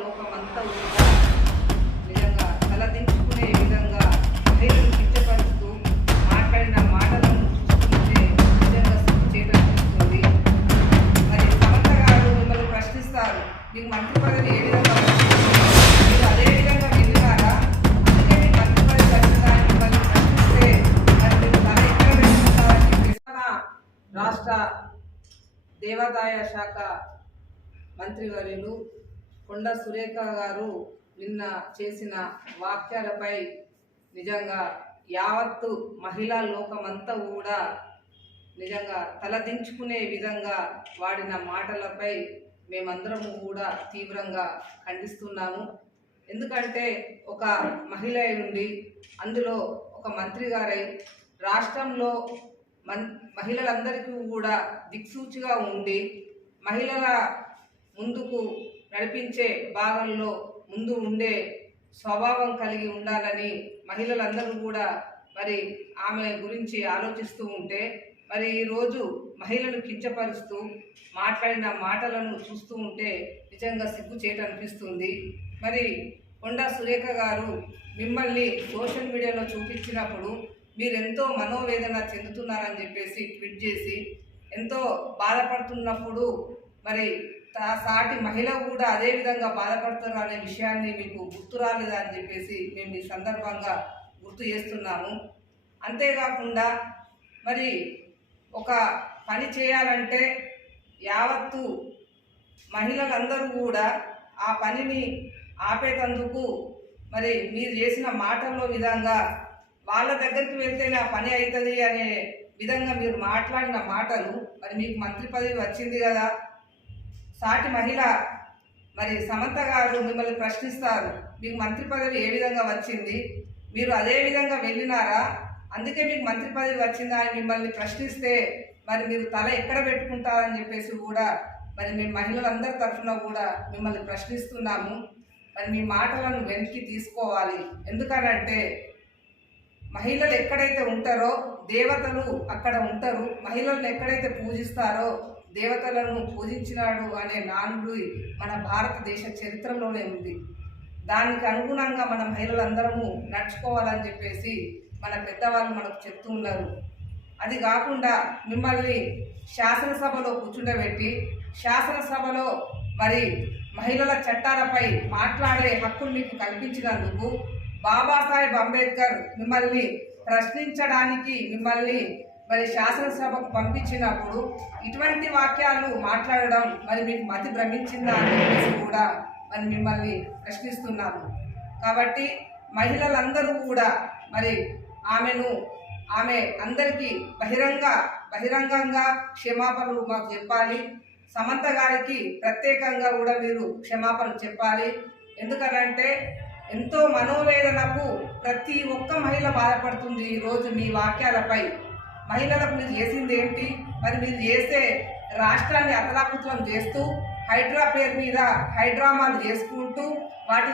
లోకమంతా కూడా నిజంగా తలదించుకునే విధంగా మహిళలను కించపరుస్తూ మాట్లాడిన మాటలను చూస్తుంటే నిజంగా చేటనిపిస్తుంది. మరి సమంత గారు మిమ్మల్ని ప్రశ్నిస్తారు, మీకు మంత్రి పదవి ఏ విధంగా మీరు అదే విధంగా విన్నారా? అందుకే మీకు మంత్రి పదవి వచ్చిందని మిమ్మల్ని ప్రశ్నిస్తే మరి మీరు తల ఎక్కడ పెట్టుకుంటారని చెప్పేసి రాష్ట్ర దేవాదాయ శాఖ మంత్రివర్యులు కొండా సురేఖ గారు నిన్న చేసిన వాక్యాలపై నిజంగా యావత్తు మహిళా లోకమంతా కూడా నిజంగా తలదించుకునే విధంగా వాడిన మాటలపై మేమందరము కూడా తీవ్రంగా ఖండిస్తున్నాము. ఎందుకంటే ఒక మహిళ ఉండి అందులో ఒక మంత్రి గారై రాష్ట్రంలో మహిళలందరికీ కూడా దిక్సూచిగా ఉండి మహిళల ముందుకు నడిపించే భాగంలో ముందు ఉండే స్వభావం కలిగి ఉండాలని మహిళలందరూ కూడా మరి ఆమె గురించి ఆలోచిస్తూ ఉంటే మరి ఈరోజు మహిళను కించపరుస్తూ మాట్లాడిన మాటలను చూస్తూ ఉంటే నిజంగా సిగ్గుచేటనిపిస్తుంది. మరి కొండా సురేఖ గారు మిమ్మల్ని సోషల్ మీడియాలో చూపించినప్పుడు మీరెంతో మనోవేదన చెందుతున్నారని చెప్పేసి ట్వీట్ చేసి ఎంతో బాధపడుతున్నప్పుడు మరి సాటి మహిళ కూడా అదే విధంగా బాధపడుతున్నారు అనే విషయాన్ని మీకు గుర్తు రాలేదా అని చెప్పేసి మేము ఈ సందర్భంగా గుర్తు చేస్తున్నాము. అంతేకాకుండా మరి ఒక పని చేయాలంటే యావత్తు మహిళలందరూ కూడా ఆ పనిని ఆపేటందుకు మరి మీరు చేసిన మాటల్లో విధంగా వాళ్ళ దగ్గరికి వెళ్తేనే ఆ పని అవుతుంది అనే విధంగా మీరు మాట్లాడిన మాటలు మరి మీకు మంత్రి పదవి వచ్చింది కదా, సాటి మహిళ మరి సమంత గారు మిమ్మల్ని ప్రశ్నిస్తారు, మీకు మంత్రి పదవి ఏ విధంగా వచ్చింది, మీరు అదే విధంగా వెళ్ళినారా, అందుకే మీకు మంత్రి పదవి వచ్చిందా అని మిమ్మల్ని ప్రశ్నిస్తే మరి మీరు తల ఎక్కడ పెట్టుకుంటారని చెప్పేసి కూడా మరి మేము మహిళలందరి తరఫున కూడా మిమ్మల్ని ప్రశ్నిస్తున్నాము. మరి మీ మాటలను వెనక్కి తీసుకోవాలి. ఎందుకనంటే మహిళలు ఎక్కడైతే ఉంటారో దేవతలు అక్కడ ఉంటారు, మహిళలను ఎక్కడైతే పూజిస్తారో దేవతలను పూజించినాడు అనే నానుడి మన భారతదేశ చరిత్రలోనే ఉంది. దానికి అనుగుణంగా మన మహిళలందరము నడుచుకోవాలని చెప్పేసి మన పెద్దవాళ్ళు మనకు చెప్తూ ఉన్నారు. అది కాకుండా మిమ్మల్ని శాసనసభలో కూర్చుండబెట్టి శాసనసభలో మరి మహిళల చట్టాలపై మాట్లాడే హక్కులు మీకు కల్పించినందుకు బాబాసాహెబ్ అంబేద్కర్ మిమ్మల్ని ప్రశ్నించడానికి మిమ్మల్ని మరి శాసనసభకు పంపించినప్పుడు ఇటువంటి వాక్యాలు మాట్లాడడం మరి మీకు మతి భ్రమించిందా అనేసి కూడా మరి మిమ్మల్ని ప్రశ్నిస్తున్నాము. కాబట్టి మహిళలందరూ కూడా మరి ఆమె అందరికీ బహిరంగంగా క్షమాపణలు మాకు చెప్పాలి. సమంత గారికి ప్రత్యేకంగా కూడా మీరు క్షమాపణలు చెప్పాలి. ఎందుకనంటే ఎంతో మనోవేదనకు ప్రతి ఒక్క మహిళ బాధపడుతుంది ఈరోజు మీ వాక్యాలపై. మహిళలకు మీరు చేసింది ఏంటి? మరి మీరు చేసే రాష్ట్రాన్ని అతలాకుతలం చేస్తూ హైడ్రా పేరు మీద హైడ్రామాలు చేసుకుంటూ వాటిని